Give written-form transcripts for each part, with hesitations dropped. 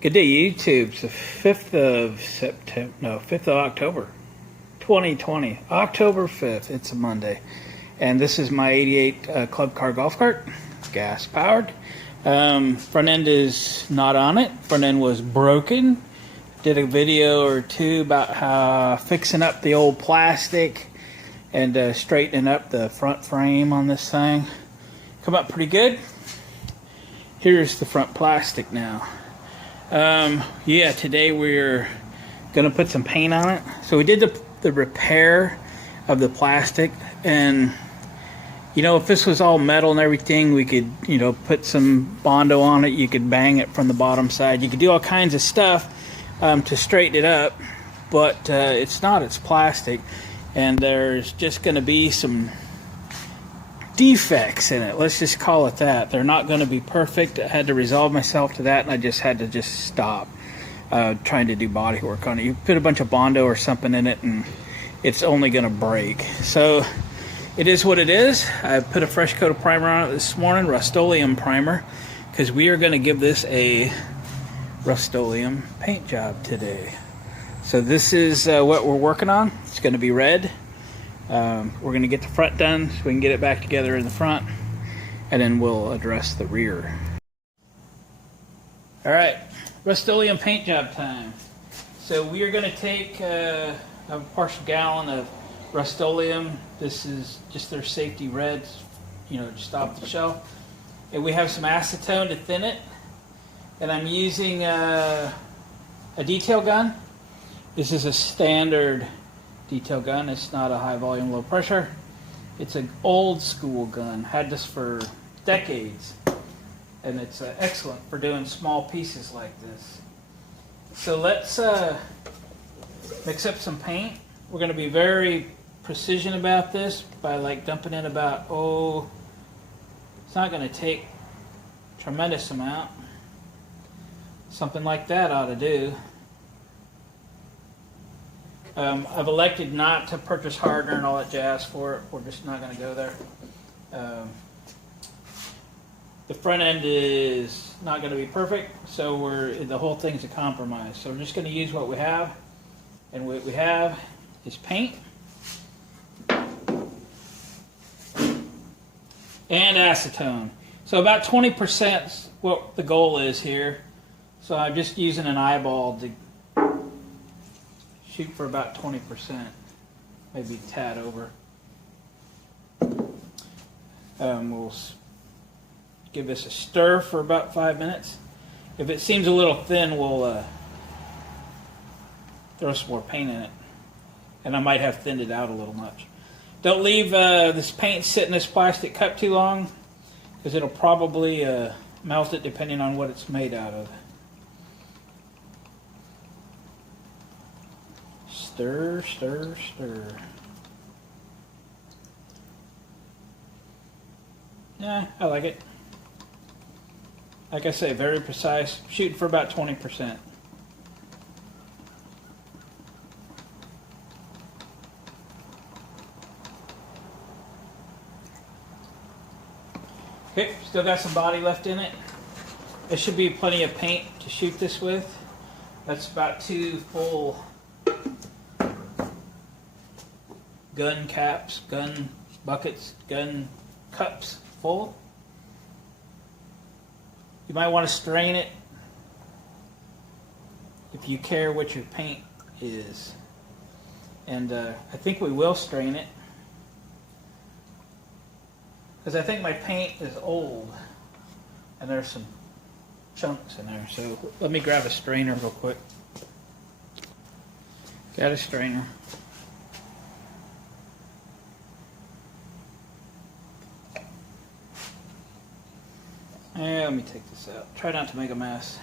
Good day, YouTube. It's the 5th of September, no, 5th of October, 2020. October 5th, it's a Monday. And this is my 88 Club Car golf cart, gas powered. Front end is not on it. Front end was broken. Did a video or two about how fixing up the old plastic and straightening up the front frame on this thing. Come up pretty good. Here's the front plastic now. Yeah, today we're gonna put some paint on it. So we did the repair of the plastic, and you know, if this was all metal and everything, we could, you know, put some Bondo on it. You could bang it from the bottom side. You could do all kinds of stuff to straighten it up, but it's not. It's plastic, and there's just gonna be some defects in it. Let's just call it that. They're not going to be perfect. I had to resolve myself to that, and I just had to stop trying to do body work on it. You put a bunch of Bondo or something in it, and it's only going to break. So it is what it is. I put a fresh coat of primer on it this morning, Rustolium primer, because we are going to give this a Rustolium paint job today. So this is what we're working on. It's going to be red. We're going to get the front done so we can get it back together in the front, and then we'll address the rear. Alright, Rustolium paint job time. So we are going to take a partial gallon of Rustolium. This is just their safety red, you know, just off the shelf. And we have some acetone to thin it. And I'm using a detail gun. This is a standard detail gun. It's not a high volume, low pressure. It's an old school gun. Had this for decades, and it's excellent for doing small pieces like this. So let's mix up some paint. We're going to be very precision about this by like dumping in about, it's not going to take a tremendous amount. Something like that ought to do. I've elected not to purchase hardener and all that jazz for it. We're just not going to go there. The front end is not going to be perfect, so the whole thing's a compromise. So we're just going to use what we have, and what we have is paint and acetone. So about 20% is what the goal is here. So I'm just using an eyeball to shoot for about 20%, maybe a tad over. We'll give this a stir for about 5 minutes. If it seems a little thin, we'll throw some more paint in it. And I might have thinned it out a little much. Don't leave this paint sit in this plastic cup too long, because it'll probably melt it depending on what it's made out of. Stir, stir, stir. Yeah, I like it. Like I say, very precise. Shooting for about 20%. Okay, still got some body left in it. There should be plenty of paint to shoot this with. That's about 2 full gun caps, gun buckets, gun cups full. You might want to strain it if you care what your paint is. And I think we will strain it, because I think my paint is old and there's some chunks in there. So let me grab a strainer real quick. Got a strainer. Let me take this out. Try not to make a mess.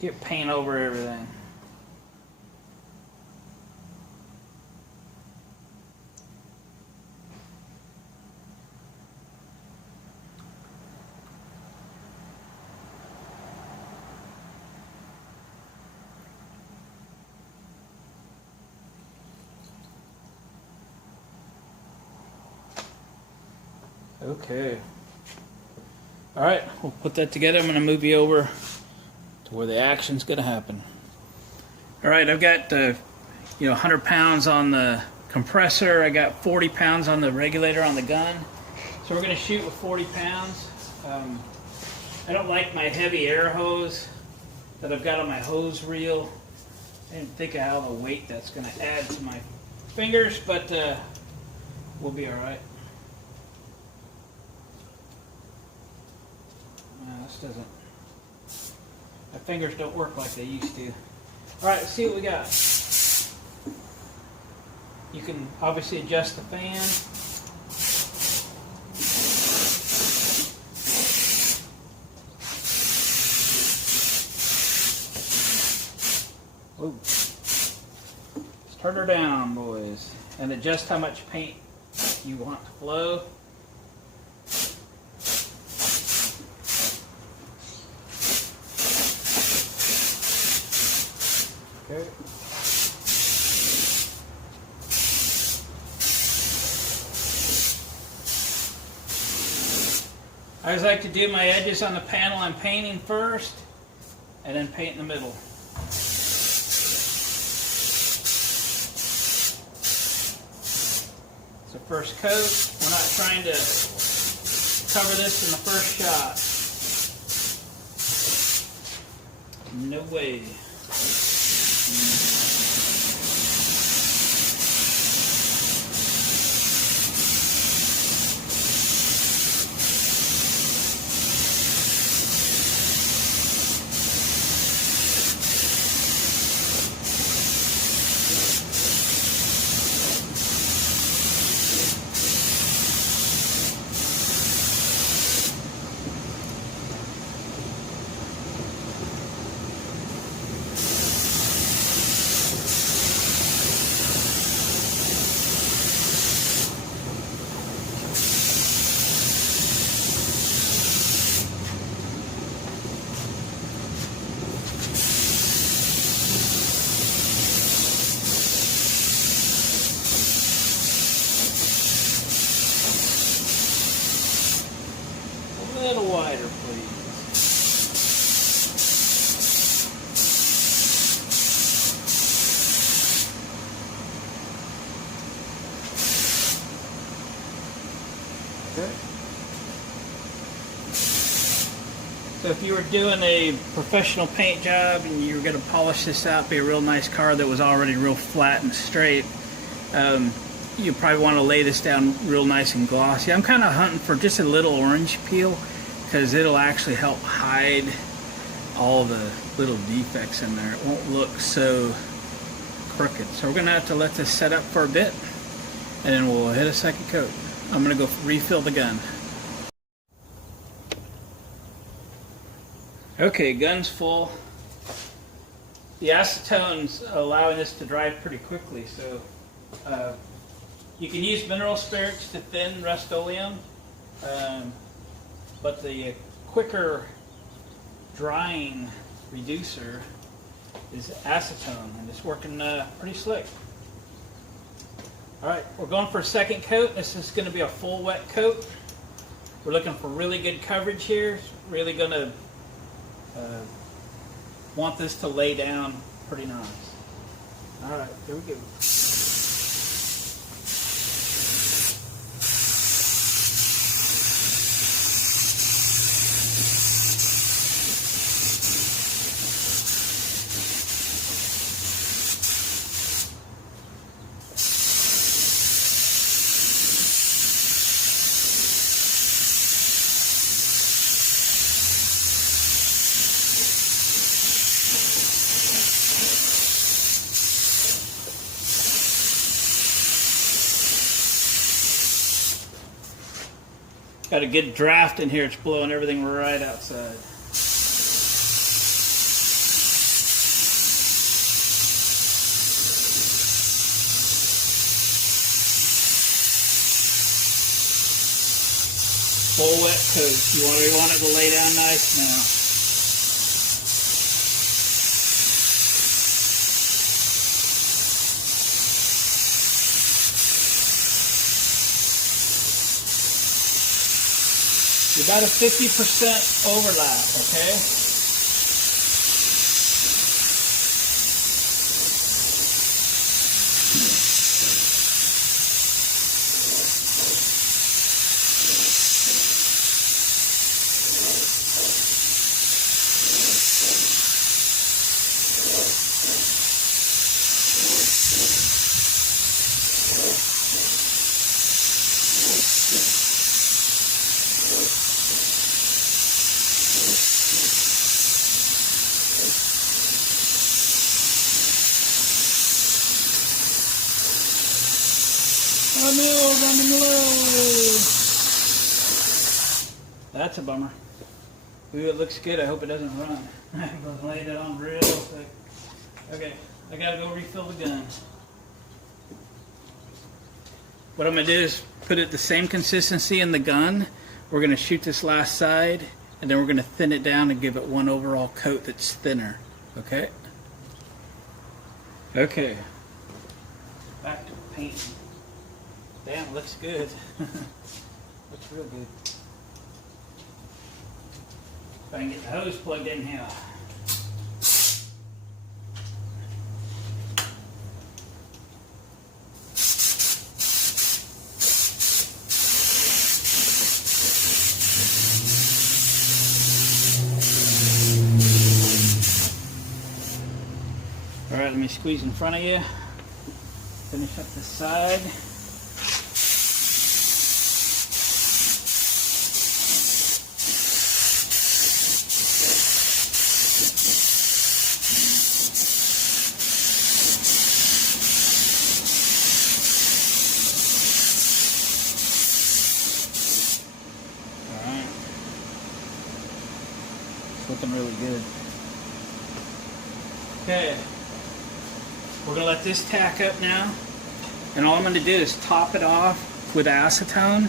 Get paint over everything. Okay. All right, we'll put that together. I'm going to move you over to where the action's going to happen. All right, I've got 100 pounds on the compressor. I got 40 pounds on the regulator on the gun. So we're going to shoot with 40 pounds. I don't like my heavy air hose that I've got on my hose reel. I didn't think of how the weight that's going to add to my fingers, but we'll be all right. This doesn't, my fingers don't work like they used to. All right, let's see what we got. You can obviously adjust the fan. Whoa. Let's turn her down, boys, and adjust how much paint you want to flow. Okay. I always like to do my edges on the panel I'm painting first, and then paint in the middle. It's the first coat. We're not trying to cover this in the first shot. No way. A little wider, please. Okay. So if you were doing a professional paint job and you were going to polish this out, be a real nice car that was already real flat and straight, you probably want to lay this down real nice and glossy. I'm kind of hunting for just a little orange peel because it'll actually help hide all the little defects in there. It won't look so crooked. So we're going to have to let this set up for a bit, and then we'll hit a second coat. I'm going to go refill the gun. Okay, gun's full. The acetone's allowing this to dry pretty quickly, so you can use mineral spirits to thin Rustolium, but the quicker drying reducer is acetone, and it's working pretty slick. All right, we're going for a second coat. This is going to be a full wet coat. We're looking for really good coverage here. Really going to want this to lay down pretty nice. All right, here we go. Got a good draft in here. It's blowing everything right outside. Full wet coat. You want it to lay down nice now. about a 50% overlap, okay? Oh no, running low. That's a bummer. Ooh, it looks good. I hope it doesn't run. I was laying it on real quick. Okay, I gotta go refill the gun. What I'm gonna do is put it the same consistency in the gun. We're gonna shoot this last side, and then we're gonna thin it down and give it one overall coat that's thinner. Okay? Okay. Back to painting. Damn, looks good. Looks real good. If I can get the hose plugged in here. All right, let me squeeze in front of you. Finish up the side. Looking really good. Okay, we're gonna let this tack up now, and all I'm gonna do is top it off with acetone,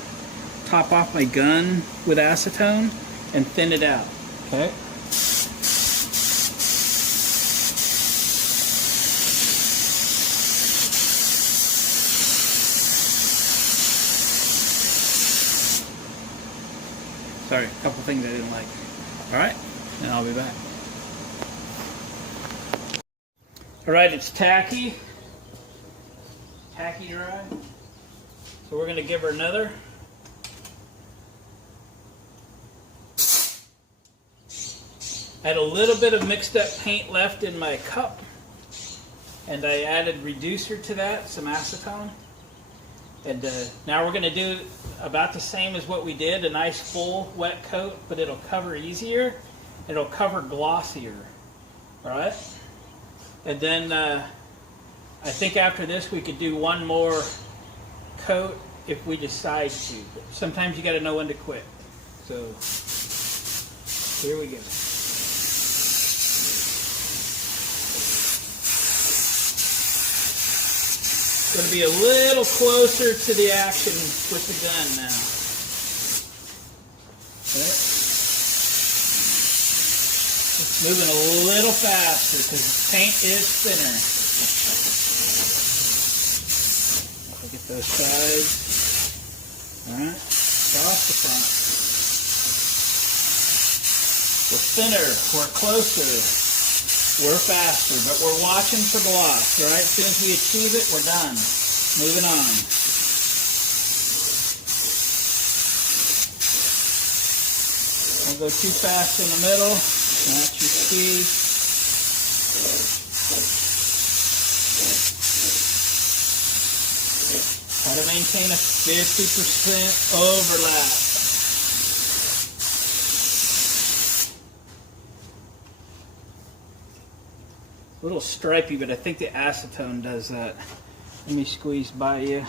top off my gun with acetone, and thin it out. Okay. Sorry, a couple things I didn't like. All right. And I'll be back. All right, it's tacky dry. So we're going to give her another. I had a little bit of mixed up paint left in my cup, and I added reducer to that, some acetone. And now we're going to do about the same as what we did, a nice full wet coat, but it'll cover easier. It'll cover glossier, all right? And then I think after this we could do one more coat if we decide to. But sometimes you got to know when to quit. So here we go. Going to be a little closer to the action with the gun now. Okay. It's moving a little faster because the paint is thinner. Look at those sides. Alright, across the front. We're thinner, we're closer, we're faster, but we're watching for gloss, alright? As soon as we achieve it, we're done. Moving on. Don't go too fast in the middle. That's your speed. Try to maintain a 50% overlap. A little stripy, but I think the acetone does that. Let me squeeze by you.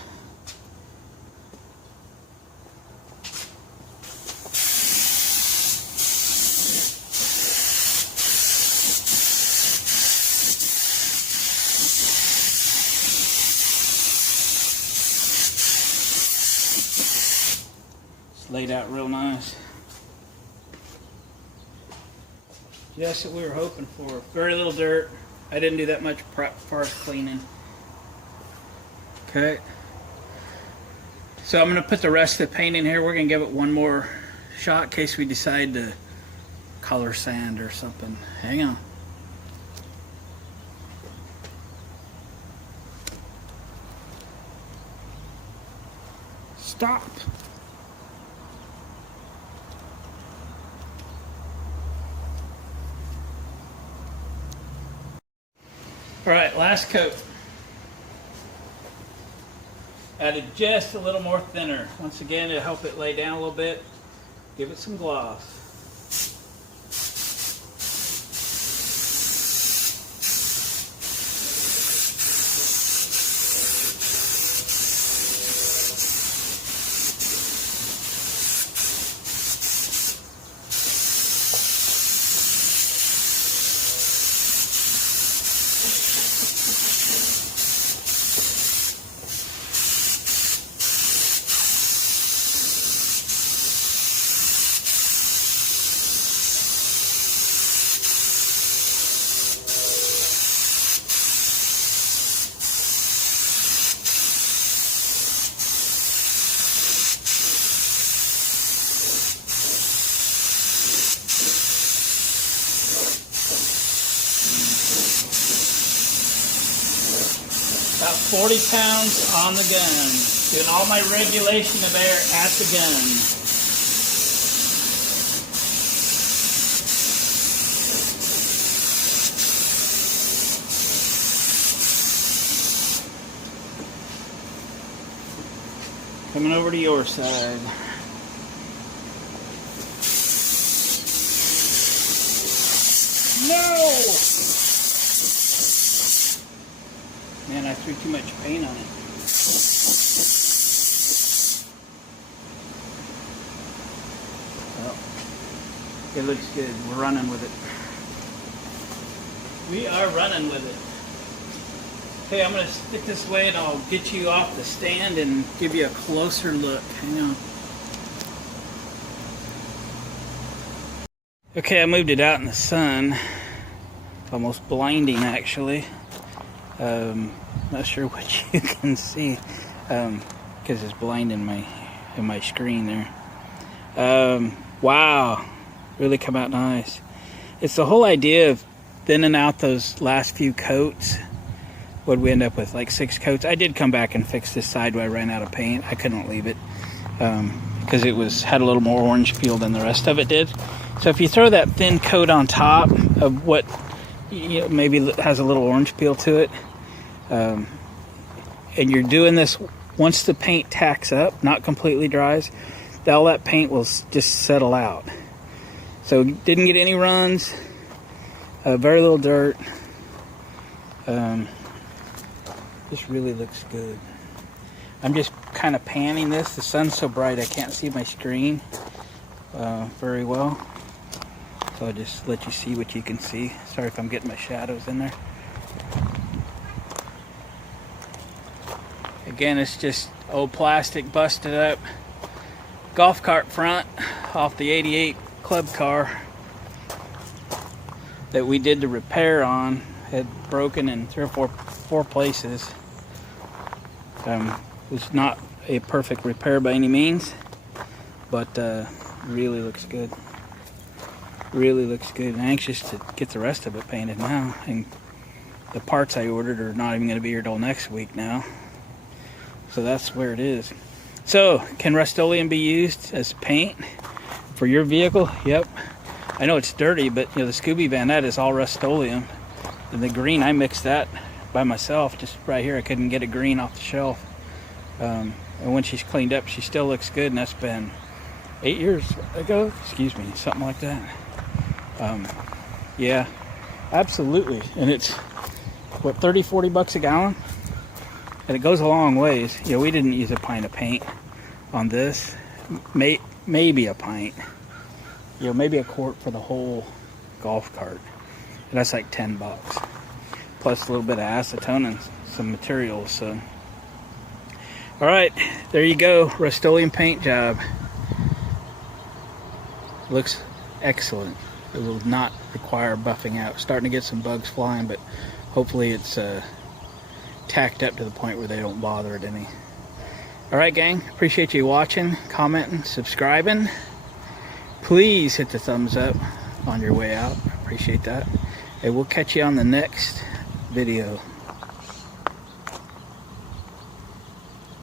Laid out real nice. Just what we were hoping for. Very little dirt. I didn't do that much parts cleaning. Okay. So I'm going to put the rest of the paint in here. We're going to give it one more shot in case we decide to color sand or something. Hang on. Stop. All right, last coat. Added just a little more thinner. Once again, to help it lay down a little bit. Give it some gloss. About 40 pounds on the gun. Doing all my regulation of air at the gun. Coming over to your side. No! Man, I threw too much paint on it. Well, it looks good. We're running with it. We are running with it. Okay, I'm going to stick this way and I'll get you off the stand and give you a closer look. Hang on. Okay, I moved it out in the sun. Almost blinding, actually. Not sure what you can see because it's blinding my screen there. Wow, really come out nice. It's the whole idea of thinning out those last few coats. What we end up with, like 6 coats. I did come back and fix this side where I ran out of paint. I couldn't leave it because it had a little more orange peel than the rest of it did. So if you throw that thin coat on top of what maybe has a little orange peel to it, and you're doing this once the paint tacks up, not completely dries, all that paint will just settle out. So didn't get any runs, very little dirt. This really looks good. I'm just kind of panning this. The sun's so bright I can't see my screen very well. So I'll just let you see what you can see. Sorry if I'm getting my shadows in there. Again, it's just old plastic busted up golf cart front off the 88 club car that we did the repair on. Had broken in 3 or 4 places. It was not a perfect repair by any means, but really looks good. Really looks good. I'm anxious to get the rest of it painted now, and the parts I ordered are not even going to be here till next week now. So that's where it is. So, can Rustolium be used as paint for your vehicle? Yep. I know it's dirty, but the Scooby Van, that is all Rustolium. And the green, I mixed that by myself, just right here. I couldn't get a green off the shelf. And when she's cleaned up, she still looks good, and that's been 8 years ago, excuse me, something like that. Yeah, absolutely. And it's, what, 30, 40 bucks a gallon? And it goes a long ways. We didn't use a pint of paint on this. Maybe a pint. Maybe a quart for the whole golf cart. And that's like 10 bucks. Plus a little bit of acetone and some materials. So, all right, there you go. Rustolium paint job. Looks excellent. It will not require buffing out. Starting to get some bugs flying, but hopefully it's tacked up to the point where they don't bother it any. All right, gang. Appreciate you watching, commenting, subscribing. please hit the thumbs up on your way out. I appreciate that. And we'll catch you on the next video.